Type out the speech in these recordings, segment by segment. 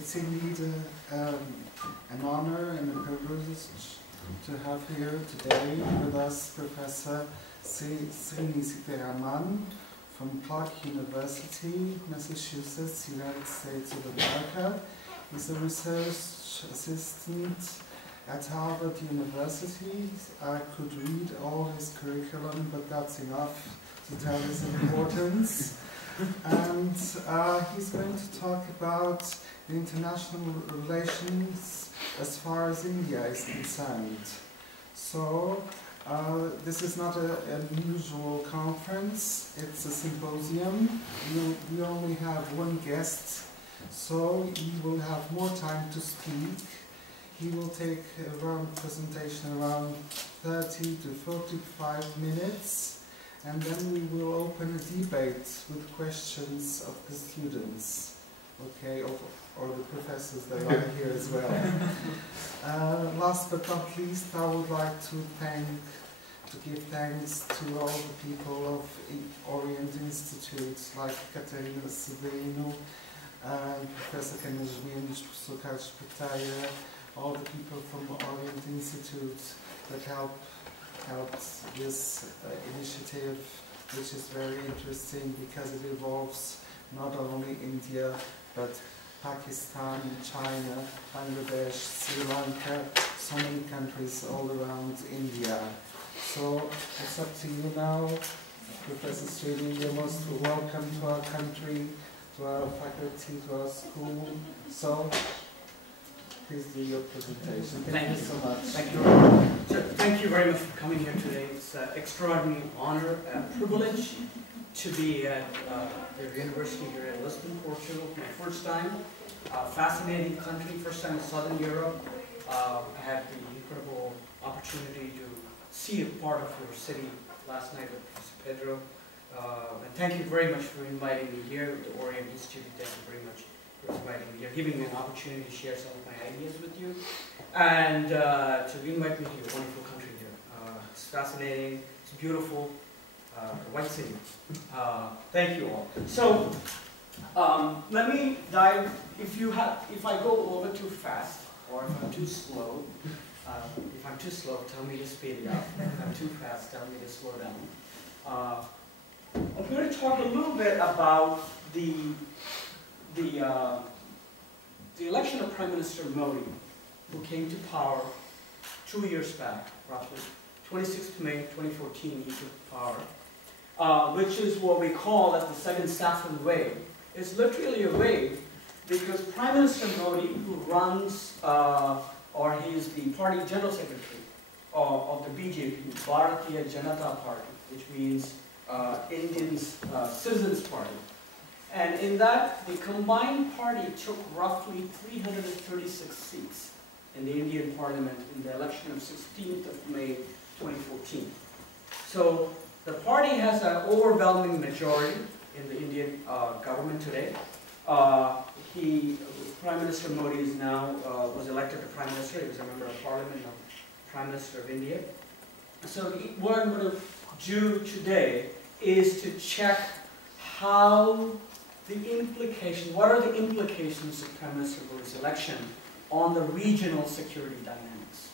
It's indeed an honor and a privilege to have here today with us Professor Srinivasan from Clark University, Massachusetts, United States of America. He's a research assistant at Harvard University. I could read all his curriculum, but that's enough to tell his importance. And he's going to talk about the international relations as far as India is concerned. So, this is not an usual conference, it's a symposium. We only have one guest, so he will have more time to speak. He will take a presentation around 30 to 45 minutes. And then we will open a debate with questions of the students, okay, or the professors that are here as well. Last but not least, I would like to give thanks to all the people of Oriente Institute, like Katerina Severino, Professor Kanajmian, Professor Pataya, all the people from Oriente Institute that helped this initiative, which is very interesting because it involves not only India, but Pakistan, China, Bangladesh, Sri Lanka, so many countries all around India. So it's up to you now, Professor Srini. You're most welcome to our country, to our faculty, to our school. So please do your presentation. Thank you so much. Thank you. So, thank you very much for coming here today. It's an extraordinary honor and privilege to be at the university here in Lisbon, Portugal, for my first time. Fascinating country, first time in Southern Europe. I had the incredible opportunity to see a part of your city last night with Professor Pedro. And thank you very much for inviting me here at the Orient Institute. Thank you very much for inviting me. You're giving me an opportunity to share some of my ideas with you and to invite me to your wonderful country here. It's fascinating, it's beautiful, white city. Thank you all. So let me dive. If I go a little bit too fast or if I'm too slow, tell me to speed it up. If I'm too fast, tell me to slow down. I'm going to talk a little bit about the election of Prime Minister Modi, who came to power 2 years back, roughly. 26th May 2014, he took power, which is what we call as the second Saffron wave. It's literally a wave because Prime Minister Modi, who runs, or he is the party general secretary of the BJP, Bharatiya Janata Party, which means Indians Citizens Party. And in that, the combined party took roughly 336 seats in the Indian Parliament in the election of 16th of May 2014. So the party has an overwhelming majority in the Indian government today. Prime Minister Modi is now was elected the Prime Minister. He was a member of Parliament, now Prime Minister of India. So what I'm going to do today is to check what are the implications of Prime Minister Modi's election on the regional security dynamics?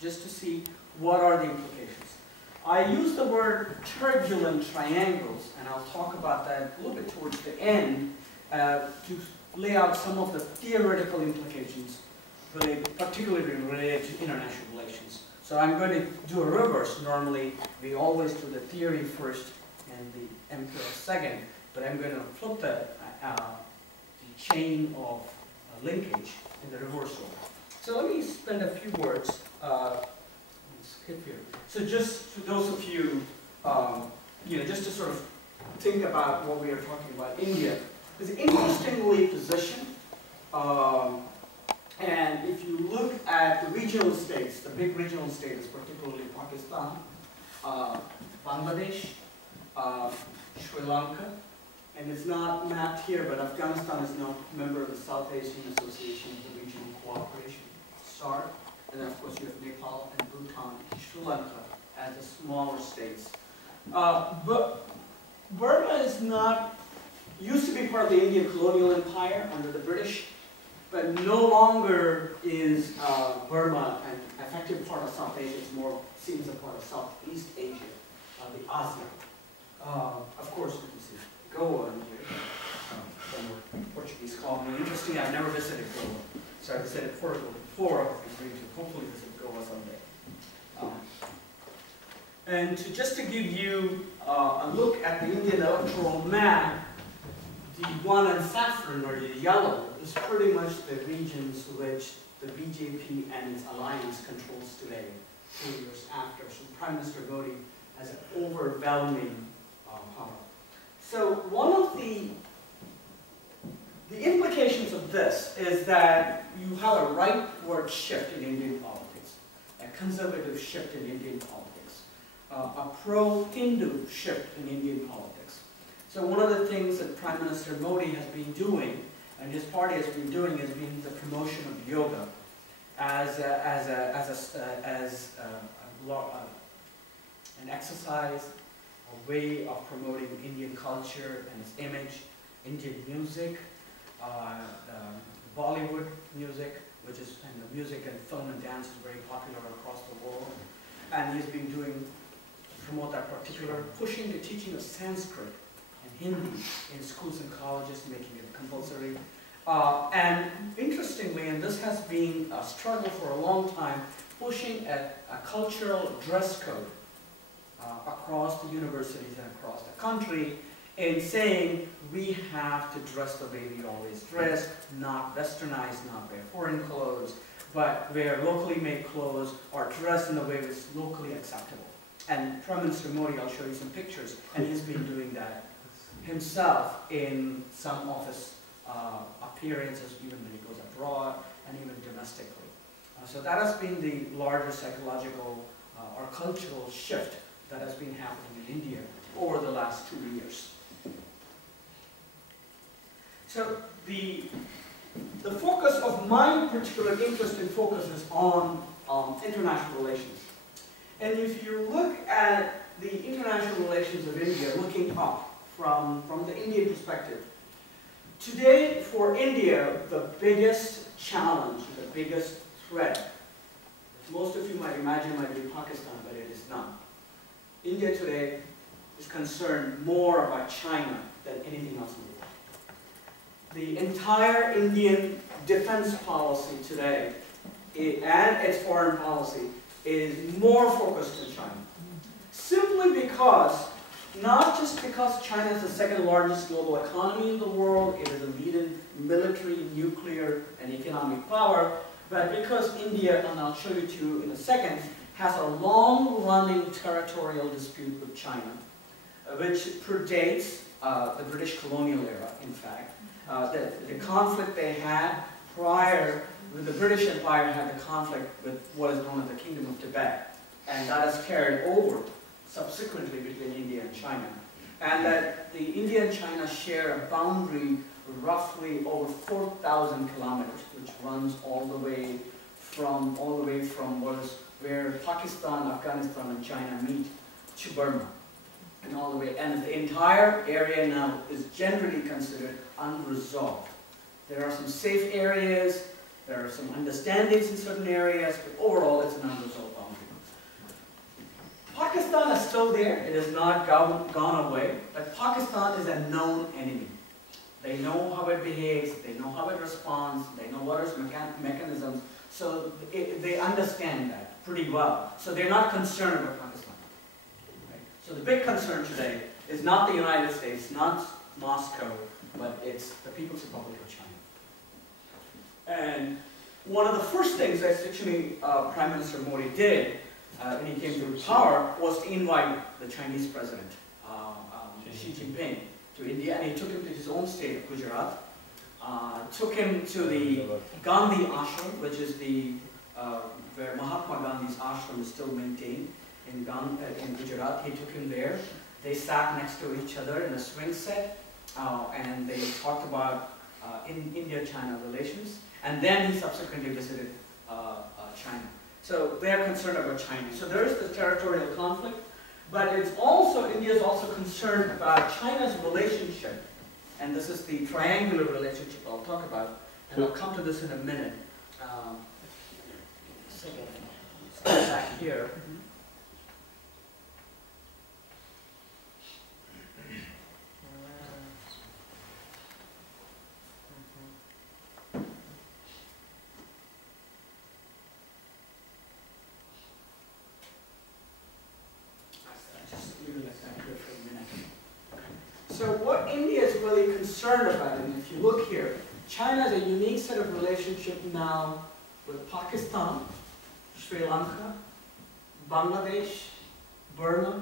Just to see what are the implications. I use the word turbulent triangles, and I'll talk about that a little bit towards the end to lay out some of the theoretical implications, particularly related to international relations. So I'm going to do a reverse. Normally, we always do the theory first and the empirical second. But I'm going to flip the chain of linkage in the reverse order. So let me spend a few words. Skip here. So just for those of you, just to sort of think about what we are talking about, India is interestingly positioned. And if you look at the regional states, the big regional states, particularly Pakistan, Bangladesh, Sri Lanka, and it's not mapped here, but Afghanistan is now a member of the South Asian Association of the Regional Cooperation, SAARC, and then of course you have Nepal and Bhutan, Sri Lanka as the smaller states. But Burma is not, used to be part of the Indian colonial empire under the British, but no longer is Burma an effective part of South Asia. It's more seems a part of Southeast Asia, the ASEAN. Of course, you can see Goa in here, from Portuguese colony. Interesting, I've never visited Goa. So I visited Portugal before. I'm going to hopefully visit Goa someday. And just to give you a look at the Indian electoral map, the one in saffron, or the yellow, is pretty much the regions which the BJP and its alliance controls today, 2 years after. So Prime Minister Modi has an overwhelming power. So one of the implications of this is that you have a rightward shift in Indian politics, a conservative shift in Indian politics, a pro-Hindu shift in Indian politics. So one of the things that Prime Minister Modi has been doing, and his party has been doing, has been the promotion of yoga as an exercise, a way of promoting Indian culture and its image, Indian music, Bollywood music, and the music and film and dance is very popular across the world. And he's been doing, to promote that particular, pushing the teaching of Sanskrit and Hindi in schools and colleges, making it compulsory. And interestingly, and this has been a struggle for a long time, pushing a cultural dress code across the universities and across the country, in saying we have to dress the way we always dress, not westernized, not wear foreign clothes, but wear locally made clothes or dress in a way that's locally acceptable. And Prime Minister Modi, I'll show you some pictures, and he's been doing that himself in some of his appearances, even when he goes abroad and even domestically. So that has been the larger psychological or cultural shift that has been happening in India over the last 2 years. So the focus of my particular interest and focus is on international relations. And if you look at the international relations of India, looking up from the Indian perspective, today for India, the biggest challenge, the biggest threat, most of you might imagine might be Pakistan, but it is not. India today is concerned more about China than anything else in the world. The entire Indian defense policy today and its foreign policy is more focused on China. Simply because, not just because China is the second largest global economy in the world, it is a leading military, nuclear, and economic power, but because India, and I'll show you to you in a second, has a long-running territorial dispute with China, which predates the British colonial era, in fact. The conflict they had prior, the British Empire had the conflict with what is known as the Kingdom of Tibet, and that has carried over subsequently between India and China. And that the India and China share a boundary roughly over 4,000 kilometers, which runs all the way from where Pakistan, Afghanistan, and China meet to Burma, and all the way. And the entire area now is generally considered unresolved. There are some safe areas, there are some understandings in certain areas, but overall it's an unresolved boundary. Pakistan is still there, it has not gone away, but Pakistan is a known enemy. They know how it behaves, they know how it responds, they know what its mechanisms, so they understand that pretty well. So they're not concerned about Pakistan. Right? So the big concern today is not the United States, not Moscow, but it's the People's Republic of China. And one of the first things that actually Prime Minister Modi did when he came to power was to invite the Chinese president, Xi Jinping, to India, and he took him to his own state of Gujarat, took him to the Gandhi ashram, which is where Mahatma Gandhi's ashram is still maintained in Gujarat. He took him there. They sat next to each other in a swing set, and they talked about India-China relations, and then he subsequently visited China. So they are concerned about China. So there is the territorial conflict, but India is also concerned about China's relationship, and this is the triangular relationship I'll talk about, And I'll come to this in a minute. Start back here. So what India is really concerned about, and if you look here, China has a unique set of relationship now with Pakistan, Sri Lanka, Bangladesh, Burma,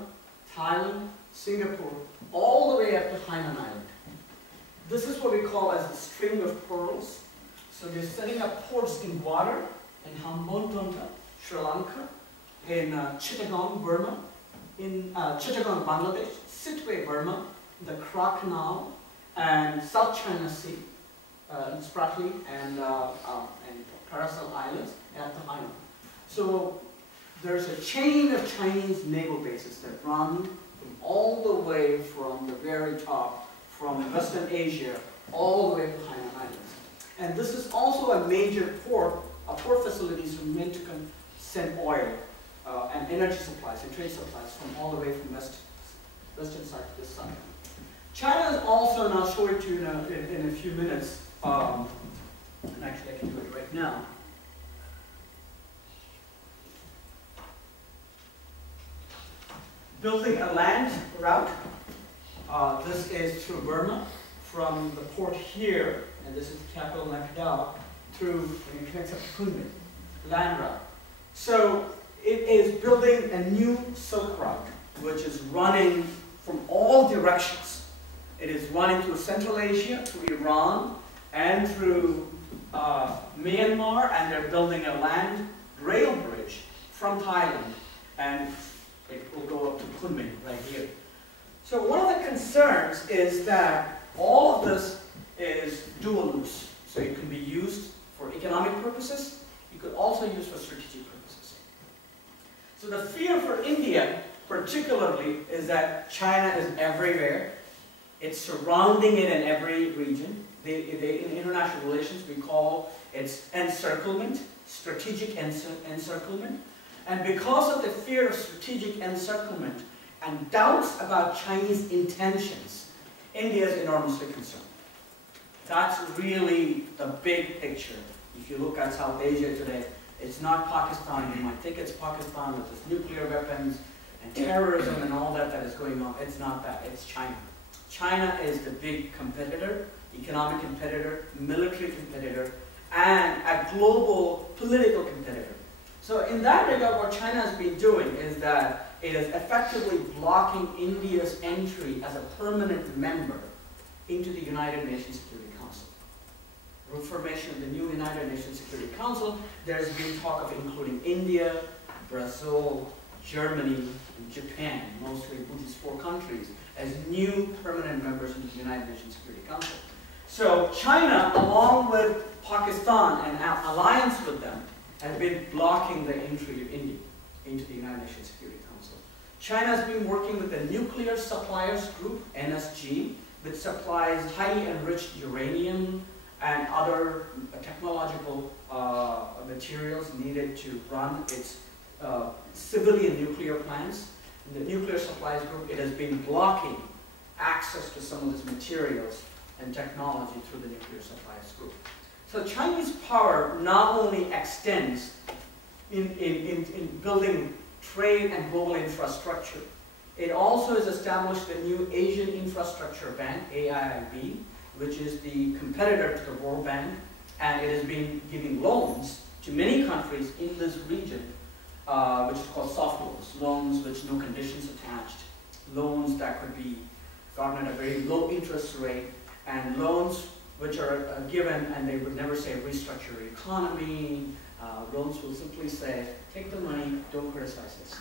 Thailand, Singapore, all the way up to Hainan Island. This is what we call as the string of pearls. So they're setting up ports in Gwadar, in Hambantota, Sri Lanka, in Chittagong, Burma, in Chittagong, Bangladesh, Sitwe, Burma, the Kra Canal, and South China Sea, Spratly, and Paracel Islands at the Hainan. So there's a chain of Chinese naval bases that run from all the way from the very top, from Western Asia, all the way to Hainan Islands. And this is also a major port facilities meant to send oil and energy supplies and trade supplies from all the way from western side to this side. China is also, and I'll show it to you in a few minutes, and actually I can do it right now. Building a land route. This is through Burma, from the port here, and this is the capital Naypyidaw, through, and it connects up to Kunming, land route. So it is building a new Silk Route, which is running from all directions. It is running through Central Asia, through Iran, and through Myanmar, and they're building a land rail bridge from Thailand, and it will go up to Kunming right here. So one of the concerns is that all of this is dual use. So it can be used for economic purposes. You could also use for strategic purposes. So the fear for India, particularly, is that China is everywhere. It's surrounding it in every region. In international relations, we call it encirclement, strategic encirclement. And because of the fear of strategic encirclement and doubts about Chinese intentions, India is enormously concerned. That's really the big picture. If you look at South Asia today, it's not Pakistan. You might think it's Pakistan with its nuclear weapons and terrorism and all that is going on. It's not that. It's China. China is the big competitor, economic competitor, military competitor, and a global political competitor. So in that regard, what China has been doing is that it is effectively blocking India's entry as a permanent member into the United Nations Security Council. With formation of the new United Nations Security Council, there's been talk of including India, Brazil, Germany, and Japan, mostly these 4 countries, as new permanent members in the United Nations Security Council. So China, along with Pakistan and our alliance with them, has been blocking the entry of India into the United Nations Security Council. China has been working with the Nuclear Suppliers Group, NSG, which supplies highly enriched uranium and other technological materials needed to run its civilian nuclear plants. In the Nuclear Supplies Group, it has been blocking access to some of these materials and technology through the Nuclear Supplies Group. So Chinese power not only extends in building trade and global infrastructure, it also has established the new Asian Infrastructure Bank, AIIB, which is the competitor to the World Bank, and it has been giving loans to many countries in this region, which is called soft loans, loans with no conditions attached, loans that could be gotten at a very low interest rate, and loans which are given, and they would never say restructure the economy. Loans will simply say, take the money, don't criticize us,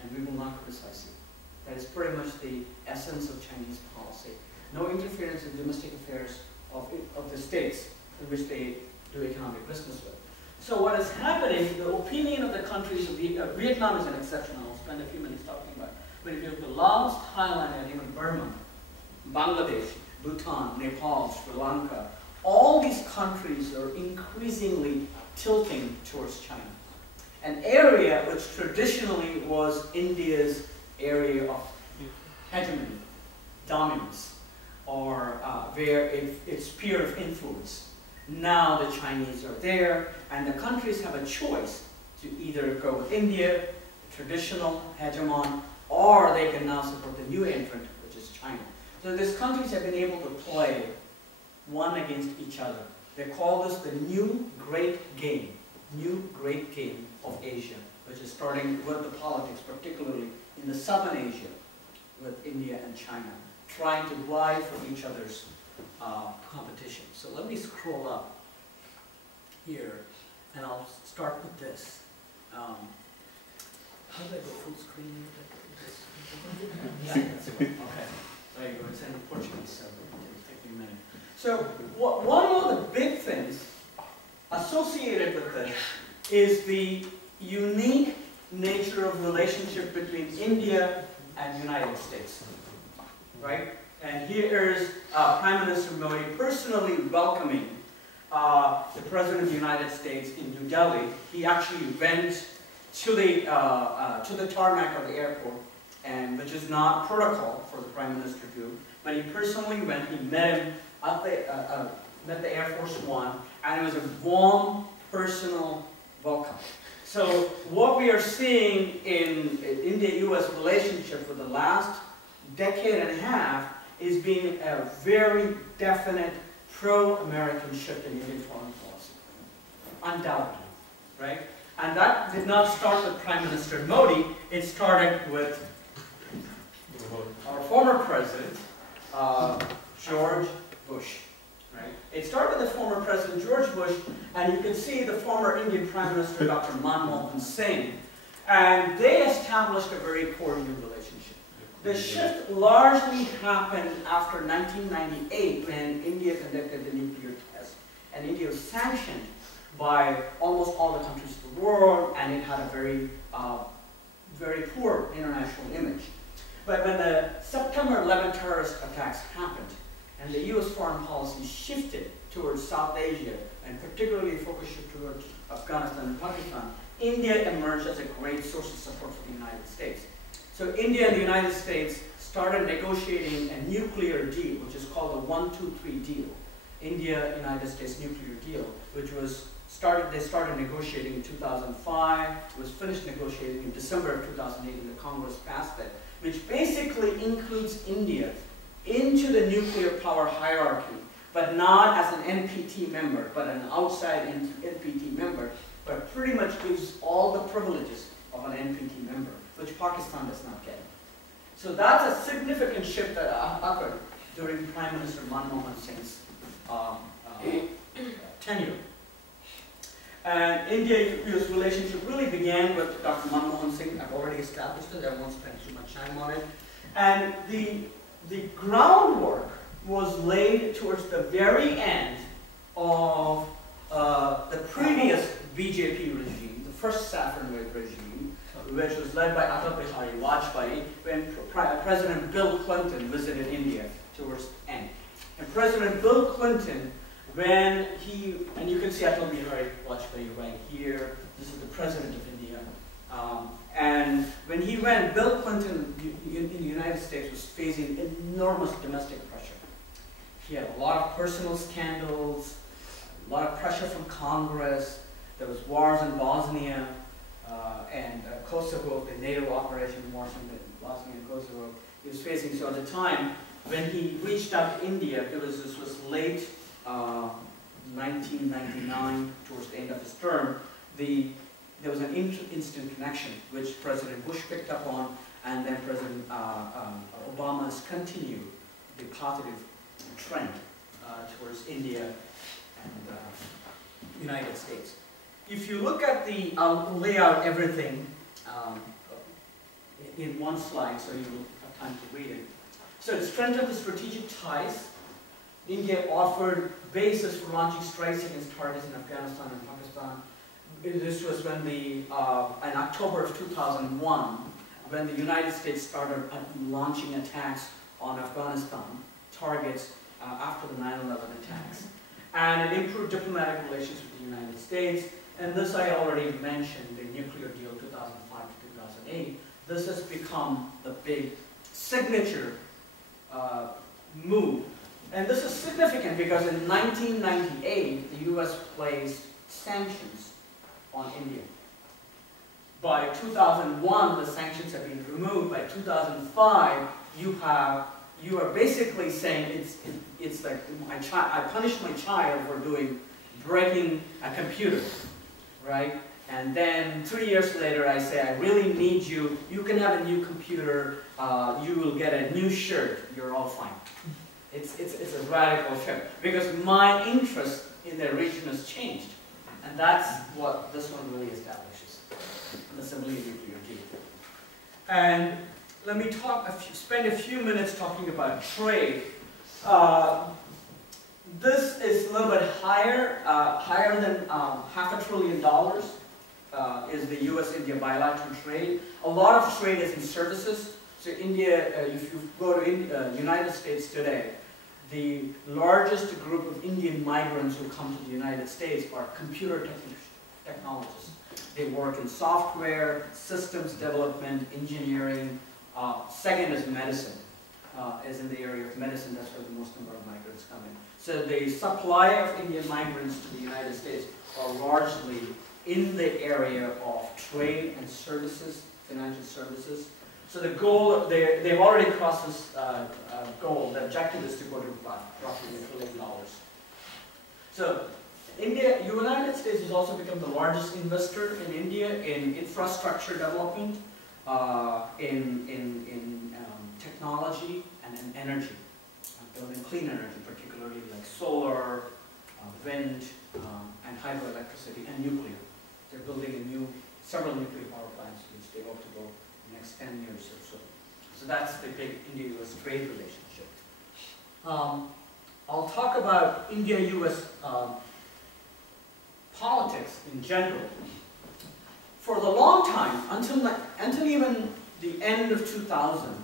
and we will not criticize you. That is pretty much the essence of Chinese policy. No interference in domestic affairs of the states in which they do economic business with. So what is happening, the opinion of the countries of Vietnam is an exception. I'll spend a few minutes talking about it. But if you look at Laos, Thailand, and even Burma, Bangladesh, Bhutan, Nepal, Sri Lanka, all these countries are increasingly tilting towards China. An area which traditionally was India's area of hegemony, dominance, or where its sphere of influence. Now the Chinese are there, and the countries have a choice to either go with India, the traditional hegemon, or they can now support the new entrant, which is China. So these countries have been able to play one against each other. They call this the new great game of Asia, which is starting with the politics, particularly in the southern Asia, with India and China, trying to vie for each other's competition. So let me scroll up here, and I'll start with this. How do I go full screen? Yeah, that's the one. Okay. There you go. It's in Portuguese, so it'll take me a minute. So one of the big things associated with this is the unique nature of relationship between India and the United States, right? And here is Prime Minister Modi personally welcoming the President of the United States in New Delhi. He actually went to the tarmac of the airport, and which is not protocol for the Prime Minister to do, but he personally went. He met him at the Air Force One, and it was a warm, personal welcome. So what we are seeing in India-U.S. relationship for the last decade and a half is being a very definite pro-American shift in Indian foreign policy, undoubtedly, right? And that did not start with Prime Minister Modi. It started with our former president, George Bush. Right? It started with the former President George Bush, and you can see the former Indian Prime Minister, Dr. Manmohan Singh, and they established a very cordial relationship. The shift largely happened after 1998 when India conducted the nuclear test, and India was sanctioned by almost all the countries of the world, and it had a very, very poor international image. But when the September 11 terrorist attacks happened, and the U.S. foreign policy shifted towards South Asia, and particularly focused towards Afghanistan and Pakistan, India emerged as a great source of support for the United States. So India and the United States started negotiating a nuclear deal, which is called the 1-2-3 deal. India-United States nuclear deal, which was they started negotiating in 2005, was finished negotiating in December of 2008, and the Congress passed it, which basically includes India into the nuclear power hierarchy, but not as an NPT member, but an outside NPT member, but pretty much gives all the privileges of an NPT member, which Pakistan does not get. So that's a significant shift that occurred during Prime Minister Manmohan Singh's tenure. And India-US relationship really began with Dr. Manmohan Singh. I've already established it, I won't spend too much time on it. And the groundwork was laid towards the very end of the previous BJP regime, the first Saffron regime, which was led by Atal Bihari Vajpayee, when President Bill Clinton visited India towards the end. And President Bill Clinton, when he, and you can see Atal Bihari Vajpayee right here, this is the President of India, and when he went, Bill Clinton in the United States was facing enormous domestic pressure. He had a lot of personal scandals, a lot of pressure from Congress. There was wars in Bosnia and Kosovo, the NATO operation wars in Bosnia and Kosovo. He was facing, so at the time, when he reached out to India, this was late 1999, towards the end of his term, there was an instant connection, which President Bush picked up on, and then President Obama has continued the positive trend towards India and United States. If you look at the, I'll lay out everything in one slide, so you will have time to read it. So to strengthen the strategic ties, India offered basis for launching strikes against targets in Afghanistan and Pakistan. This was when in October of 2001, when the United States started launching attacks on Afghanistan targets after the 9/11 attacks. and it improved diplomatic relations with the United States. And this I already mentioned, the nuclear deal 2005 to 2008. This has become the big signature move. And this is significant because in 1998, the US placed sanctions on India. By 2001, the sanctions have been removed. By 2005, you are basically saying it's like I punished my child for breaking a computer, right? And then 3 years later, I say, I really need you. You can have a new computer. You will get a new shirt. You're all fine. It's a radical shift because my interest in the region has changed. And that's what this one really establishes, the civilian nuclear deal. And let me spend a few minutes talking about trade. This is a little bit higher than $500 billion is the US-India bilateral trade. A lot of trade is in services. So India, if you go to United States today, the largest group of Indian migrants who come to the United States are computer technologists. They work in software, systems development, engineering. Second is medicine. Is in the area of medicine, that's where the most number of migrants come in. So the supply of Indian migrants to the United States are largely in the area of trade and services, financial services. So the goal, they've already crossed this goal. The objective is to go to roughly $1 trillion. So United States has also become the largest investor in India in infrastructure development, in technology and in energy, building clean energy, particularly like solar, wind, and hydroelectricity, and nuclear. They're building several nuclear power plants, which they hope to go in the next 10 years or so. So that's the big India-US trade relationship. I'll talk about India-US politics in general. For the long time, until even the end of 2000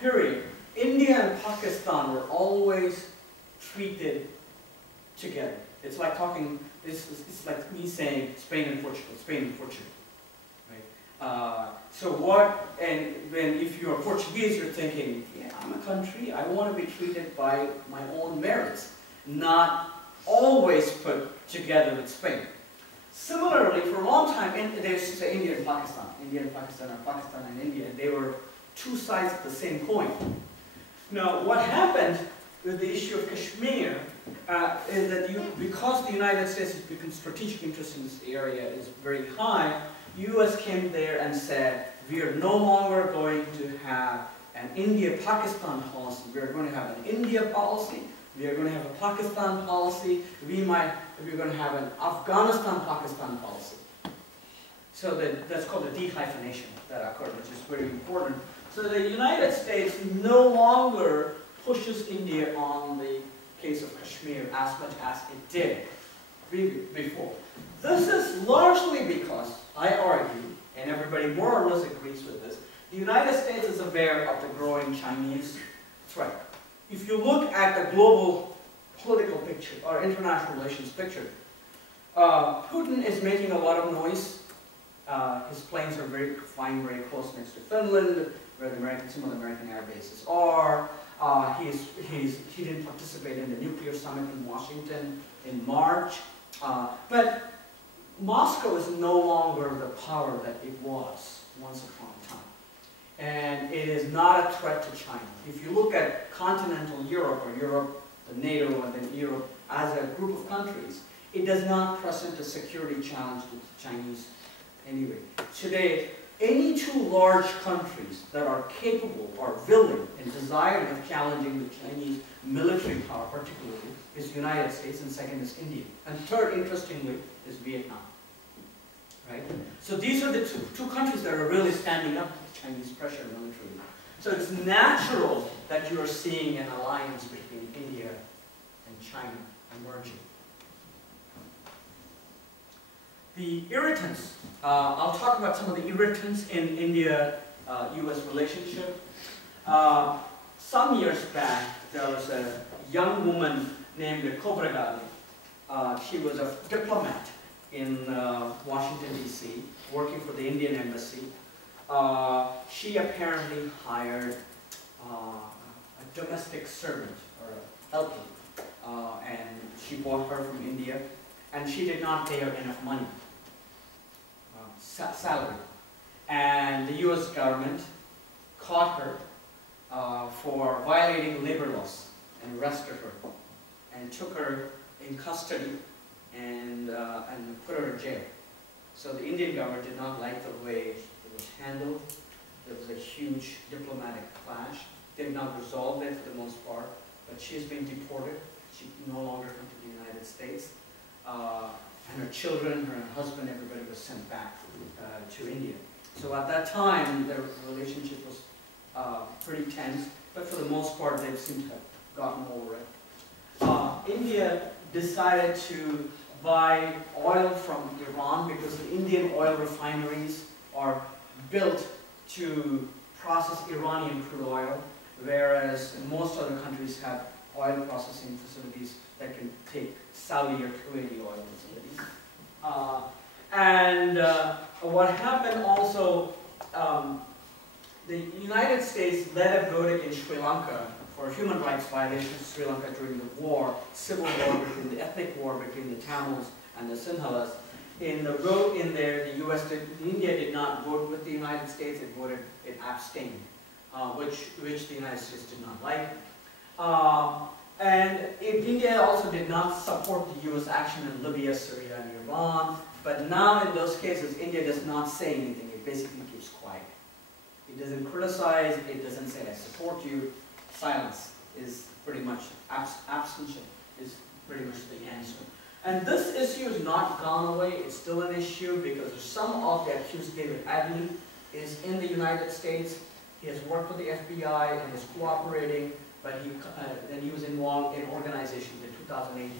period, India and Pakistan were always treated together. It's like it's like me saying Spain and Portugal, right? If you're Portuguese, you're thinking, yeah, I'm a country, I want to be treated by my own merits, not always put together with Spain. Similarly, for a long time, they used to say India and Pakistan, or Pakistan and India, and they were two sides of the same coin. Now, what happened with the issue of Kashmir is that because the United States has become strategic interest in this area is very high, US came there and said, we are no longer going to have an India-Pakistan policy. We are going to have an India policy. We are going to have a Pakistan policy. We're going to have an Afghanistan-Pakistan policy. So that's called the dehyphenation that occurred, which is very important. So the United States no longer pushes India on the case of Kashmir as much as it did before. This is largely because, I argue, and everybody more or less agrees with this, the United States is aware of the growing Chinese threat. If you look at the global political picture, or international relations picture, Putin is making a lot of noise. His planes are flying very close next to Finland, where some of the American air bases are. He didn't participate in the nuclear summit in Washington in March. But Moscow is no longer the power that it was once upon a time. And it is not a threat to China. If you look at continental Europe, or Europe, the NATO, and then Europe as a group of countries, it does not present a security challenge to the Chinese anyway. Today, any two large countries that are capable or willing and desiring of challenging the Chinese military power particularly is the United States, and second is India. And third, interestingly, is Vietnam. Right? So these are the two countries that are really standing up to the Chinese pressure militarily. So it's natural that you are seeing an alliance between India and China emerging. The irritants. I'll talk about some of the irritants in India-US relationship. Some years back, there was a young woman named Cobra Gali She was a diplomat in Washington, D.C., working for the Indian embassy. She apparently hired a domestic servant or a helper, and she bought her from India, and she did not pay her enough money, salary. And the U.S. government caught her for violating labor laws and arrested her and took her in custody and put her in jail. So the Indian government did not like the way it was handled. There was a huge diplomatic clash. They did not resolve it for the most part, but she has been deported. She can no longer come to the United States. And her children, her husband, everybody was sent back to India. So at that time, their relationship was pretty tense, but for the most part, they seem to have gotten over it. India decided to buy oil from Iran because the Indian oil refineries are built to process Iranian crude oil, whereas most other countries have oil processing facilities that can take Saudi or Kuwaiti oil facilities. What happened also, the United States led a verdict in Sri Lanka for human rights violations in Sri Lanka during the war, civil war between the ethnic war between the Tamils and the Sinhalas. In the vote in there, India did not vote with the United States, it abstained, which the United States did not like. And India also did not support the US action in Libya, Syria, and Iran. But now in those cases, India does not say anything. It basically keeps quiet. It doesn't criticize. It doesn't say, I support you. Silence is pretty much, abstention is pretty much the answer. And this issue has not gone away. It's still an issue because some of the accused, David Adley, is in the United States. He has worked with the FBI and is cooperating. But then he was involved in organization in the 2008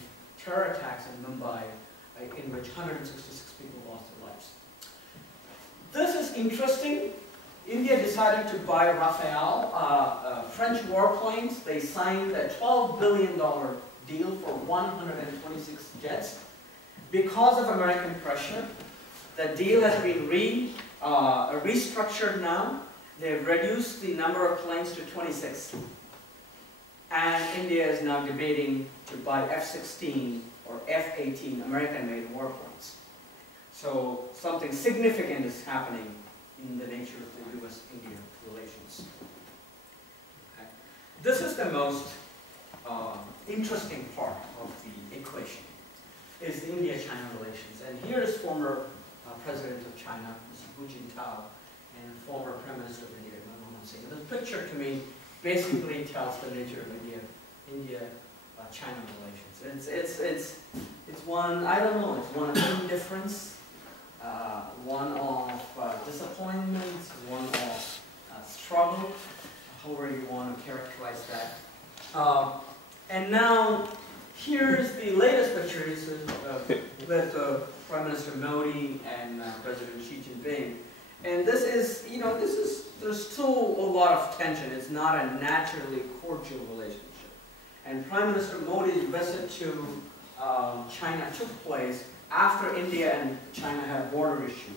terror attacks in Mumbai, in which 166 people lost their lives. This is interesting. India decided to buy Rafale, French warplanes. They signed a $12 billion deal for 126 jets. Because of American pressure, the deal has been restructured now. They've reduced the number of planes to 26. And India is now debating to buy F-16 or F-18 American-made warplanes. So something significant is happening in the nature of the U.S.-India relations. Okay. This is the most interesting part of the equation, is the India-China relations. And here is former President of China, Mr. Hu Jintao, and former Prime Minister of India, Manmohan Singh. And this picture, to me, basically tells the nature of India-China relations. It's one, I don't know, it's one of indifference, one of disappointment, one of struggle, however you want to characterize that. And now, here's the latest picture with Prime Minister Modi and President Xi Jinping. And this is, there's still a lot of tension. It's not a naturally cordial relationship. And Prime Minister Modi's visit to China took place after India and China had a border issue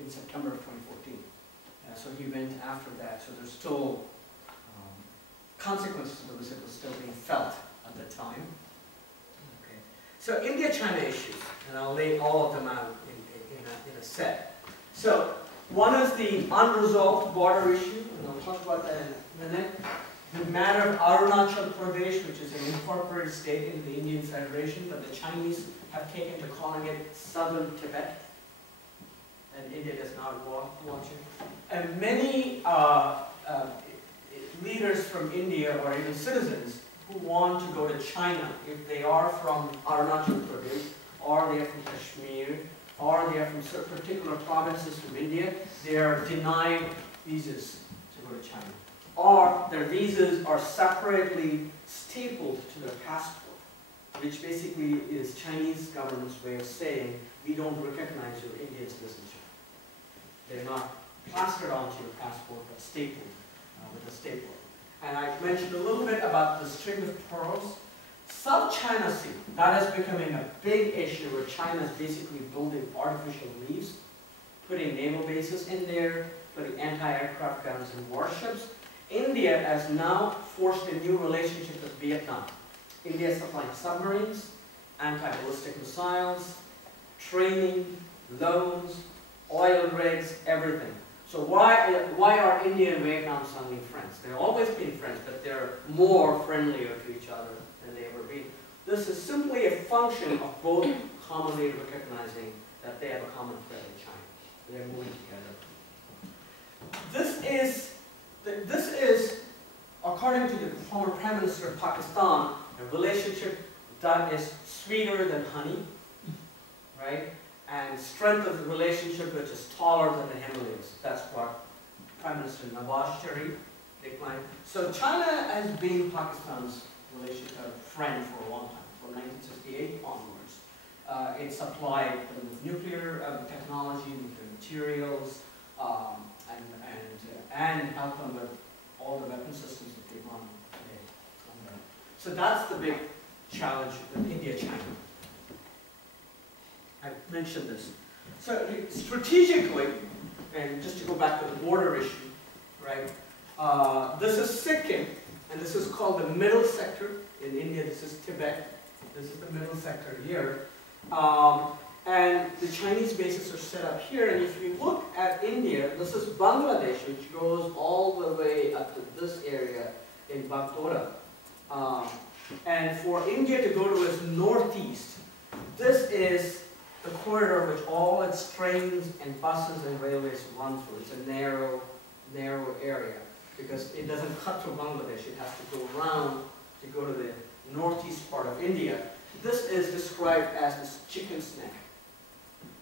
in September of 2014. So he went after that. So there's still consequences of the visit was still being felt at the time. Okay. So India-China issues, and I'll lay all of them out in a set. So one is the unresolved border issue, and I'll talk about that in a minute. The matter of Arunachal Pradesh, which is an incorporated state in the Indian Federation, but the Chinese have taken to calling it Southern Tibet, and India does not want it. And many leaders from India, or even citizens, who want to go to China, if they are from Arunachal Pradesh, or they are from Kashmir, or they are from certain particular provinces from India, they are denied visas to go to China. Or their visas are separately stapled to their passport, which basically is Chinese government's way of saying, we don't recognize your Indian citizenship. They're not plastered onto your passport, but stapled with a stapler. And I mentioned a little bit about the string of pearls. South China Sea, that is becoming a big issue where China is basically building artificial reefs, putting naval bases in there, putting anti-aircraft guns and warships. India has now forced a new relationship with Vietnam. India is supplying submarines, anti-ballistic missiles, training, loans, oil rigs, everything. So why are India and Vietnam suddenly friends? They've always been friends, but they're more friendlier to each other than they ever been. This is simply a function of both commonly recognizing that they have a common threat in China. They're moving together. This is, according to the former Prime Minister of Pakistan, a relationship that is sweeter than honey, right? And strength of the relationship which is taller than the Himalayas. That's what Prime Minister Nawaz Sharif declined. So China has been Pakistan's friend for a long time, from 1968 onwards. It supplied them with nuclear technology, nuclear materials, and helped them with all the weapon systems that they run today. So that's the big challenge with India-China. I mentioned this. So strategically, and just to go back to the border issue, right? This is Sikkim, and this is called the middle sector. In India, this is Tibet. This is the middle sector here. And the Chinese bases are set up here. And if you look at India, this is Bangladesh, which goes all the way up to this area in Bagdogra. And for India to go to its northeast, this is the corridor which all its trains and buses and railways run through. It's a narrow area because it doesn't cut through Bangladesh. It has to go around to go to the northeast part of India. This is described as this chicken's neck.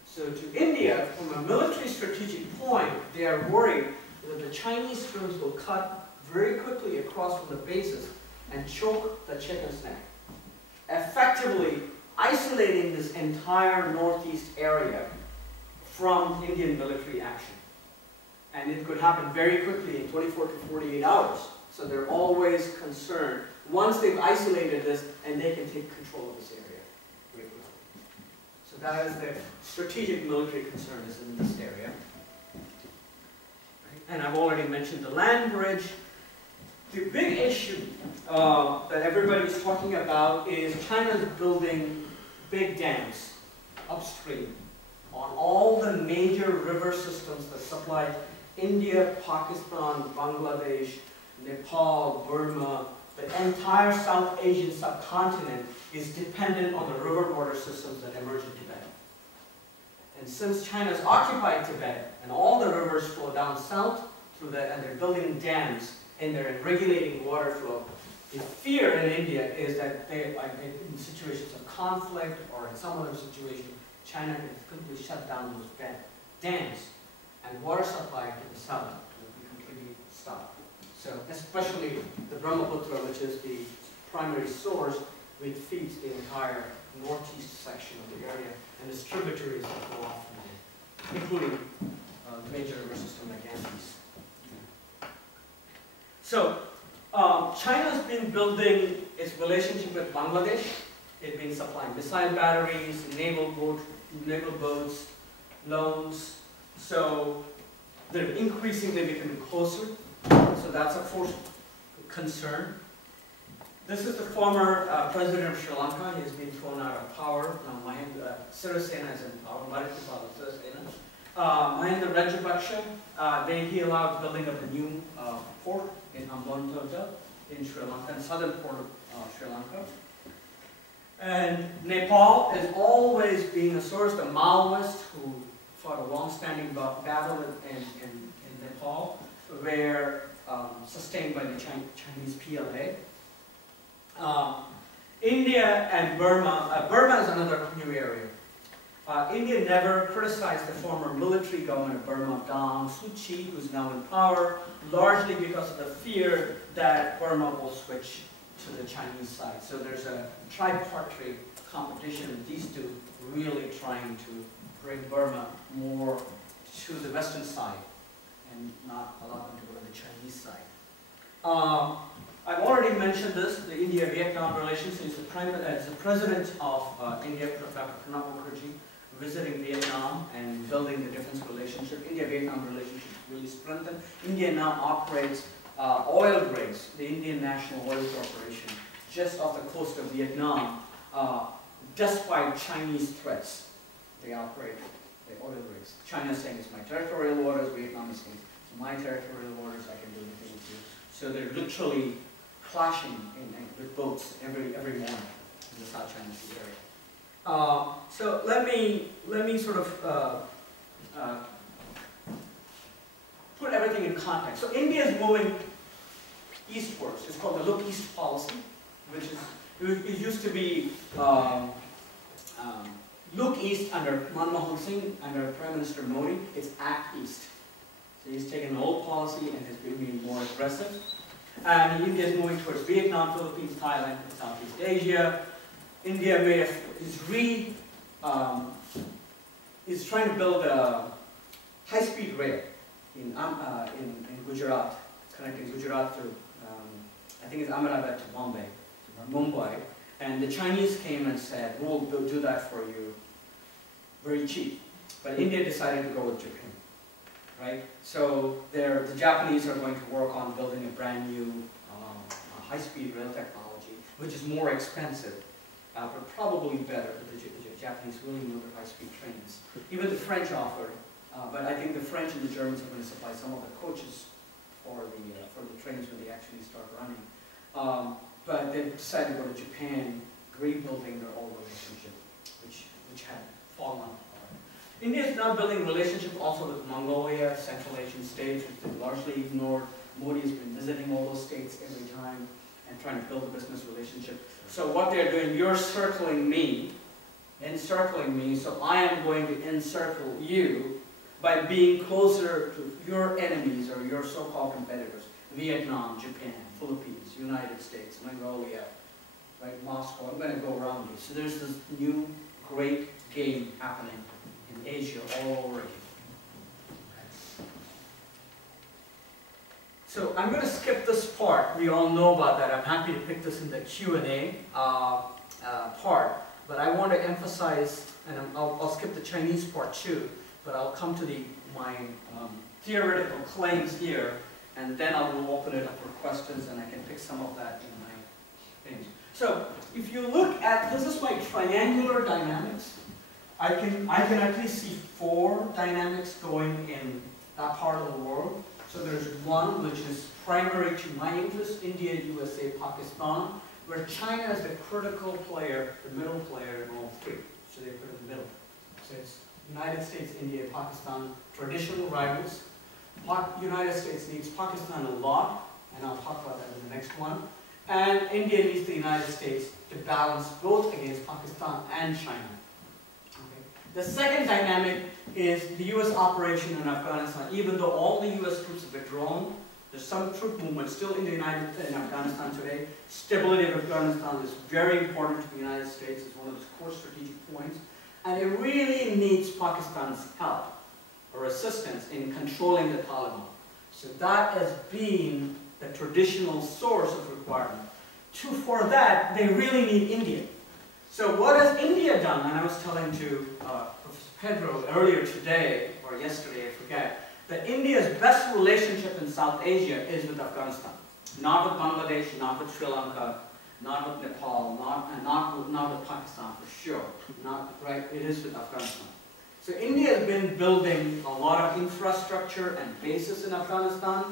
So to India, from a military strategic point, they are worried that the Chinese troops will cut very quickly across from the bases and choke the chicken's neck, effectively isolating this entire northeast area from Indian military action. And it could happen very quickly in 24 to 48 hours. So they're always concerned, once they've isolated this, and they can take control of this area very quickly. So that is the strategic military concern is in this area. Right? And I've already mentioned the land bridge. The big issue that everybody's talking about is China's building big dams upstream on all the major river systems that supply India, Pakistan, Bangladesh, Nepal, Burma. The entire South Asian subcontinent is dependent on the river water systems that emerge in Tibet. And since China's occupied Tibet and all the rivers flow down south through that, and they're building dams in there and regulating water flow, the fear in India is that they, in situations of conflict or in some other situation, China can completely shut down those dams, and water supply to the south will be completely stopped. So, especially the Brahmaputra, which is the primary source, which feeds the entire northeast section of the area, and its tributaries that go off from there, including the major river system like Ganges. So, China's been building its relationship with Bangladesh. It's been supplying missile batteries, naval boats, loans. So they're increasingly becoming closer. So that's a force concern. This is the former president of Sri Lanka. He has been thrown out of power. Now Sirisena is in power. Mahinda Rajapaksa, he allowed building of a new port in Hambantota in Sri Lanka, in southern port of Sri Lanka. And Nepal is always being a source. The Maoists who fought a long-standing battle in Nepal were sustained by the Chinese PLA. India and Burma. Burma is another new area. India never criticized the former military government of Burma, Dang Suu who's now in power, largely because of the fear that Burma will switch to the Chinese side. So there's a tripartite competition with these two really trying to bring Burma more to the Western side and not allow them to go to the Chinese side. I've already mentioned this, the India-Vietnam relations. He's the president of India, Dr. Pranab Mukherjee, visiting Vietnam and building the defense relationship. India-Vietnam relationship really strengthened. India now operates oil rigs, the Indian National Oil Corporation, just off the coast of Vietnam, despite Chinese threats. They operate the oil rigs. China is saying it's my territorial waters, Vietnam is saying it's my territorial waters, I can do anything with you. So they're literally clashing with boats every morning in the South China Sea area. So let me sort of put everything in context. So India is moving eastwards. It's called the Look East policy, which is it used to be Look East under Manmohan Singh, under Prime Minister Modi. It's Act East. So he's taken an old policy and has been being more aggressive. And India is moving towards Vietnam, Philippines, Thailand, and Southeast Asia. India is trying to build a high-speed rail in Gujarat, connecting Gujarat to, I think it's Ahmedabad to Bombay, to Mumbai. And the Chinese came and said, we'll do that for you very cheap. But India decided to go with Japan. Right? So the Japanese are going to work on building a brand new high-speed rail technology, which is more expensive, but probably better. The Japanese really move their high-speed trains. Even the French offered, but I think the French and the Germans are going to supply some of the coaches for the trains when they actually start running. But they decided to go to Japan, rebuilding their old relationship, which had fallen apart. India is now building a relationship also with Mongolia, Central Asian states, which they've largely ignored. Modi has been visiting all those states every time and trying to build a business relationship. So what they're doing, you're encircling me, so I am going to encircle you by being closer to your enemies or your so-called competitors. Vietnam, Japan, Philippines, United States, Mongolia, right, Moscow. I'm going to go around you. So there's this new great game happening in Asia all over again. So I'm going to skip this part. We all know about that. I'm happy to pick this in the Q&A part. But I want to emphasize, and I'll skip the Chinese part too, but I'll come to my theoretical claims here, and then I will open it up for questions, and I can pick some of that in my things. So if you look at, this is my triangular dynamics. I can at least see 4 dynamics going in that part of the world. So there's one which is primary to my interest, India, USA, Pakistan, where China is the critical player, the middle player in all 3. So they put it in the middle. So it's United States, India, Pakistan, traditional rivals. United States needs Pakistan a lot, and I'll talk about that in the next one. And India needs the United States to balance both against Pakistan and China. The second dynamic is the U.S. operation in Afghanistan. Even though all the U.S. troops have withdrawn, there's some troop movement still in Afghanistan today. Stability of Afghanistan is very important to the United States. It's one of its core strategic points. And it really needs Pakistan's help or assistance in controlling the Taliban. So that has been the traditional source of requirement. For that, they really need India. So what has India done? And I was telling to Professor Pedro earlier today, or yesterday, I forget, that India's best relationship in South Asia is with Afghanistan. Not with Bangladesh, not with Sri Lanka, not with Nepal, not with Pakistan for sure. It is with Afghanistan. So India has been building a lot of infrastructure and bases in Afghanistan.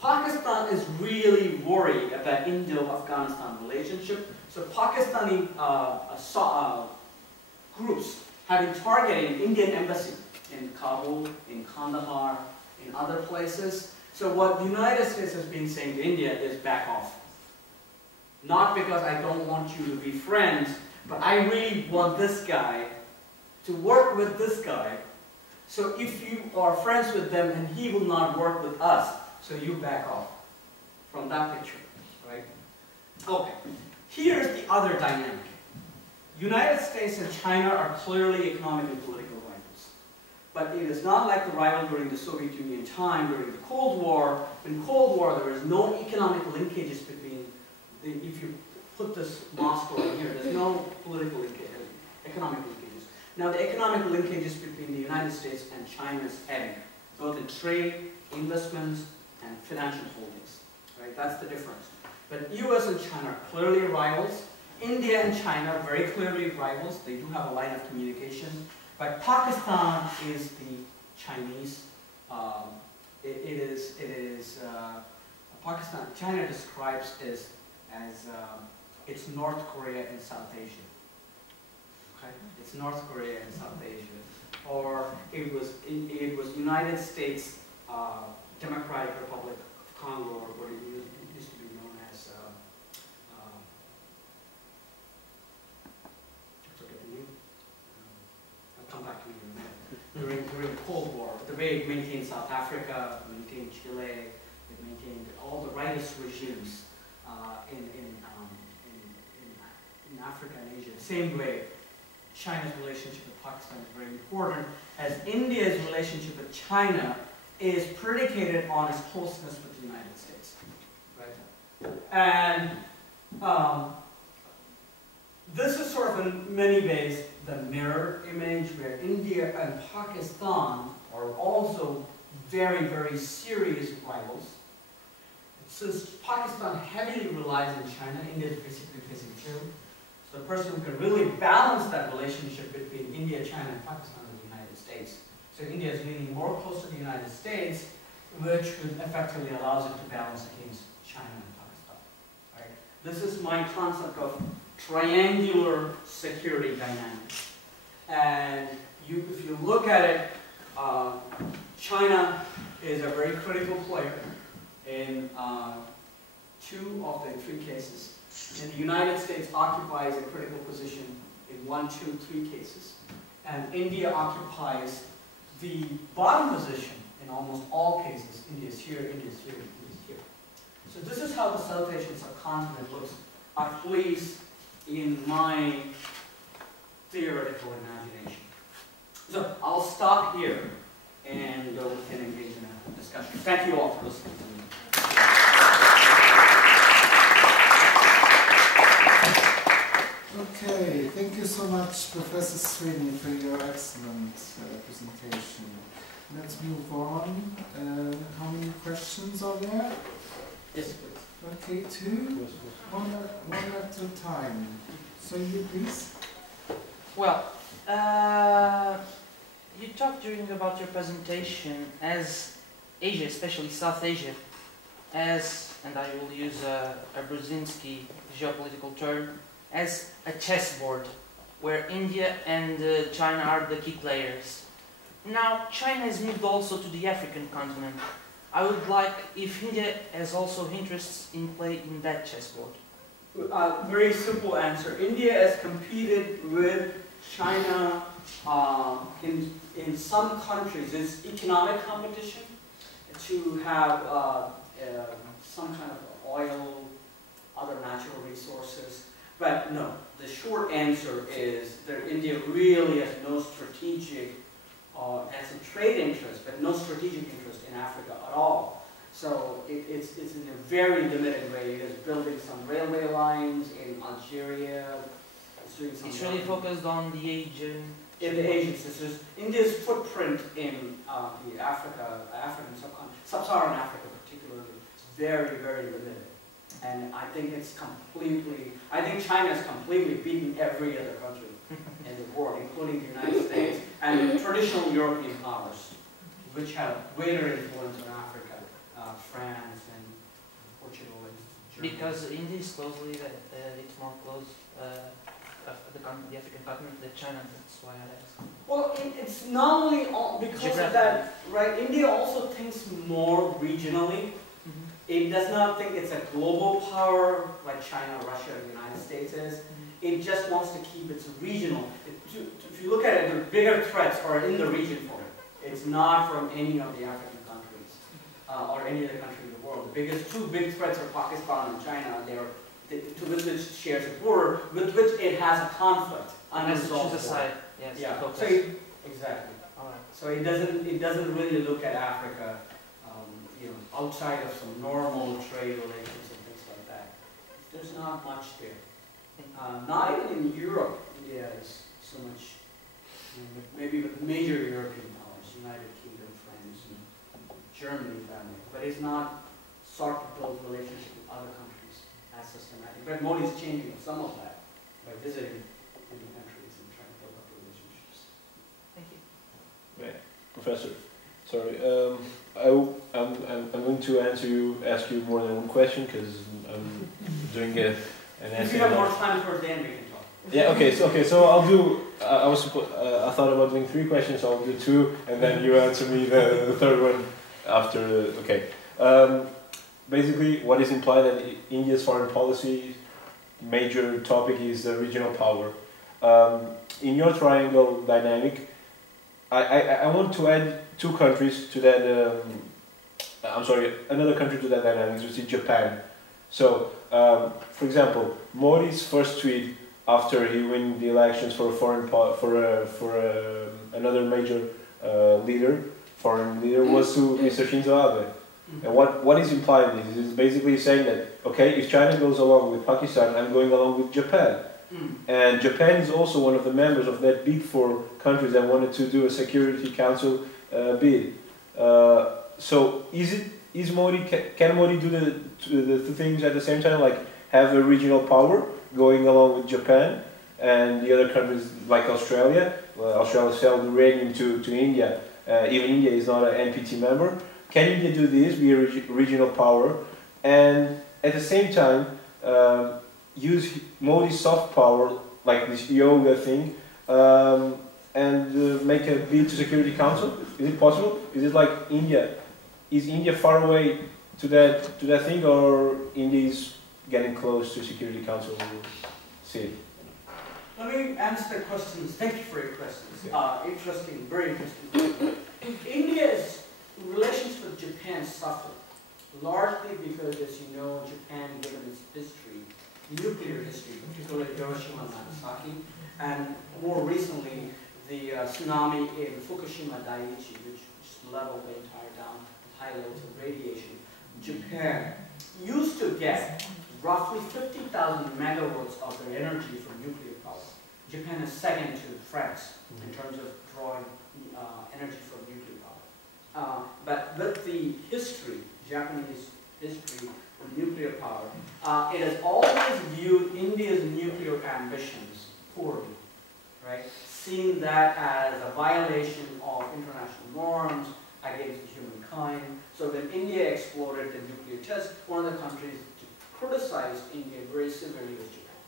Pakistan is really worried about Indo-Afghanistan relationship. So Pakistani groups have been targeting Indian embassy in Kabul, in Kandahar, in other places. So what the United States has been saying to India is back off. Not because I don't want you to be friends, but I really want this guy to work with this guy. So if you are friends with them and he will not work with us, so you back off from that picture, right? Okay, here's the other dynamic. United States and China are clearly economic and political rivals. But it is not like the rival during the Soviet Union time, during the Cold War. In Cold War, there was no economic linkages between if you put this Moscow in here, there's no political economic linkages. Now the economic linkages between the United States and China is heavy, both in trade, investments, and financial holdings. Right? That's the difference. But US and China are clearly rivals. India and China are very clearly rivals. They do have a line of communication. But Pakistan is the Chinese. Pakistan. China describes it as it's North Korea in South Asia. Okay, it's North Korea in South Asia, or it was United States Democratic Republic of Congo, or what it used to be known as. I forget the name. I'll come back to me in a minute. During the Cold War, the way it maintained South Africa, maintained Chile, it maintained all the rightist regimes in Africa and Asia. Same way, China's relationship with Pakistan is very important, as India's relationship with China is predicated on its closeness with the United States. Right? And this is sort of in many ways the mirror image where India and Pakistan are also very, very serious rivals. Since Pakistan heavily relies on China, India is basically facing two. So the person who can really balance that relationship between India, China, and Pakistan is the United States. So India is leaning more close to the United States, which would effectively allows it to balance against China and Pakistan. Right? This is my concept of triangular security dynamics. And if you look at it, China is a very critical player in 2 of the 3 cases. And the United States occupies a critical position in 1, 2, 3 cases. And India occupies the bottom position in almost all cases. India is here, India is here, India is here. So this is how the South Asian subcontinent looks, at least in my theoretical imagination. So I'll stop here and we can engage in a discussion. Thank you all for listening to me. Okay, thank you so much, Professor Srini, for your excellent presentation. Let's move on. How many questions are there? Yes, please. Okay, 2. One at a time. So you, please. Well, you talked about your presentation as Asia, especially South Asia, as, and I will use a Brzezinski geopolitical term, as a chessboard, where India and China are the key players. Now, China has moved also to the African continent. I would like if India has also interests in play in that chessboard. Very simple answer. India has competed with China in some countries. It's economic competition to have some kind of oil, other natural resources. But no, the short answer is that India really has no strategic, has a trade interest, but no strategic interest in Africa at all. So it's in a very limited way. It is building some railway lines in Algeria. It's doing some. It's really focused on the Asian. In the Asian systems, India's footprint in the African subcontinent, sub-Saharan Africa particularly, is very, very limited. And I think China has completely beaten every other country in the world, including the United States and the traditional European powers, which have greater influence on Africa, France and Portugal and Germany. Because India is closely, it's more close, the African continent than China, that's why I asked. Well, it's not only because of that, right? India also thinks more regionally. It does not think it's a global power like China, Russia, and the United States is. It just wants to keep its regional. If you look at it, the bigger threats are in the region for it. It's not from any of the African countries or any other country in the world. The biggest 2 big threats are Pakistan and China. To which it shares a border, with which it has a conflict. Unresolved side. Yes. Yeah. So exactly. All right. So it doesn't really look at Africa outside of some normal trade relations and things like that. It There's not much there. Not even in Europe, India is so much, maybe with major European powers, United Kingdom, France, and Germany, family, but it's not sought to build relationships with other countries as systematic. But Modi is changing some of that by visiting many countries and trying to build up relationships. Thank you. Right. Professor, sorry, I'm going to ask you more than one question because I'm doing an essay. If you have more time for then we can talk. Yeah. Okay. So I'll do. I thought about doing 3 questions. So I'll do 2, and then you answer me the third one after. Okay. Basically, what is implied that India's foreign policy major topic is the regional power. In your triangle dynamic, I want to add 2 countries to that. I'm sorry, another country to that dynamic, which is Japan. So, for example, Modi's first tweet after he won the elections for another major foreign leader, was to Mr. Shinzo Abe. And what is implied in this is basically saying that, okay, if China goes along with Pakistan, I'm going along with Japan. And Japan is also one of the members of that big 4 countries that wanted to do a Security Council bid. So can Modi do the 2 things at the same time, like have a regional power going along with Japan and the other countries like Australia? Well, Australia sold uranium to India. Even India is not an NPT member. Can India do this, be a regional power, and at the same time use Modi's soft power, like this yoga thing, and make a bid to Security Council? Is it possible? Is it like India? Is India far away to that thing, or India is getting close to Security Council seat? Let me answer the questions. Thank you for your questions. Interesting, very interesting. India's relations with Japan suffered, largely because, as you know, Japan, given its history, nuclear history, particularly Hiroshima and Nagasaki, and more recently, the tsunami in Fukushima Daiichi, which leveled the entire town with high levels of radiation. Japan used to get roughly 50,000 megawatts of their energy from nuclear power. Japan is second to France in terms of drawing energy from nuclear power. But with the history, Japanese history of nuclear power, it has always viewed India's nuclear ambitions poorly, right? Seeing that as a violation of international norms against humankind. So when India exploded the nuclear test, one of the countries to criticize India very severely was Japan.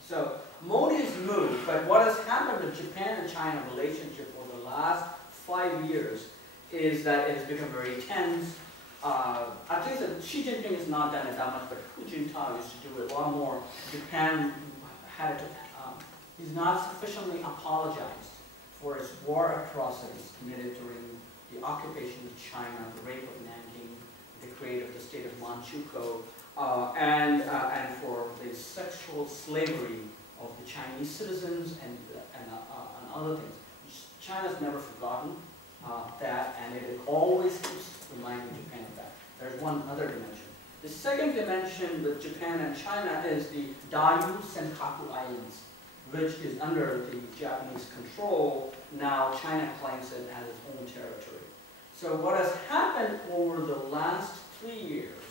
So Modi's move, but what has happened with Japan and China relationship over the last 5 years is that it has become very tense. At least Xi Jinping has not done it that much, but Hu Jintao used to do it a lot more. Japan had to, he's not sufficiently apologized for its war atrocities committed during the occupation of China, the rape of Nanking, the creation of the state of Manchukuo, and for the sexual slavery of the Chinese citizens and other things. China's never forgotten that, and it always keeps reminding Japan of that. There's one other dimension. The second dimension with Japan and China is the Diaoyu Senkaku Islands, which is under the Japanese control. Now China claims it as its own territory. So what has happened over the last 3 years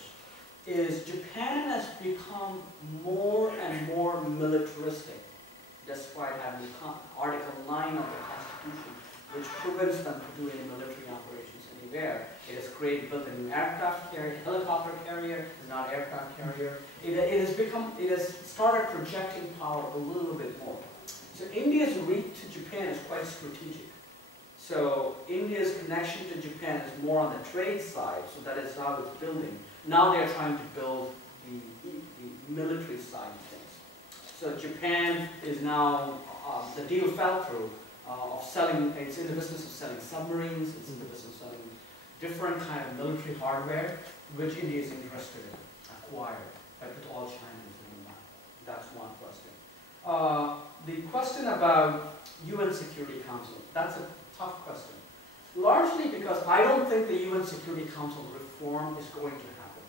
is Japan has become more and more militaristic, despite having Article 9 of the Constitution, which prevents them from doing any military operations anywhere. It has built a new aircraft carrier, helicopter carrier, is not aircraft carrier. It has started projecting power a little bit more. So India's reach to Japan is quite strategic. So India's connection to Japan is more on the trade side, so that is how it's building. Now they're trying to build the military side of things. So Japan is now, the deal fell through of selling, it's in the business of selling submarines, it's in the business of selling different kind of military hardware, which India is interested in, acquired, but with all China is doing that. That's one question. The question about UN Security Council, that's a tough question. Largely because I don't think the UN Security Council reform is going to happen.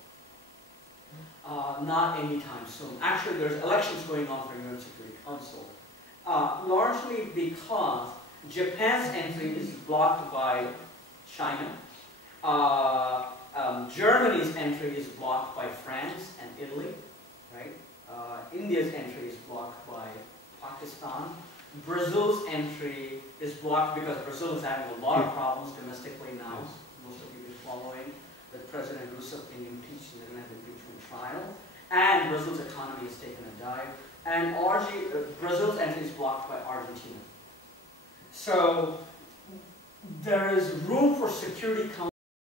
Not anytime soon. Actually, there's elections going on for UN Security Council. Largely because Japan's entry is blocked by China. Germany's entry is blocked by France and Italy, right? India's entry is blocked by Pakistan. Brazil's entry is blocked because Brazil is having a lot of problems domestically now. Yes. Most of you have been following with President Rousseff being impeached in the impeachment trial. And Brazil's economy has taken a dive. And Brazil's entry is blocked by Argentina. So there is room for Security Council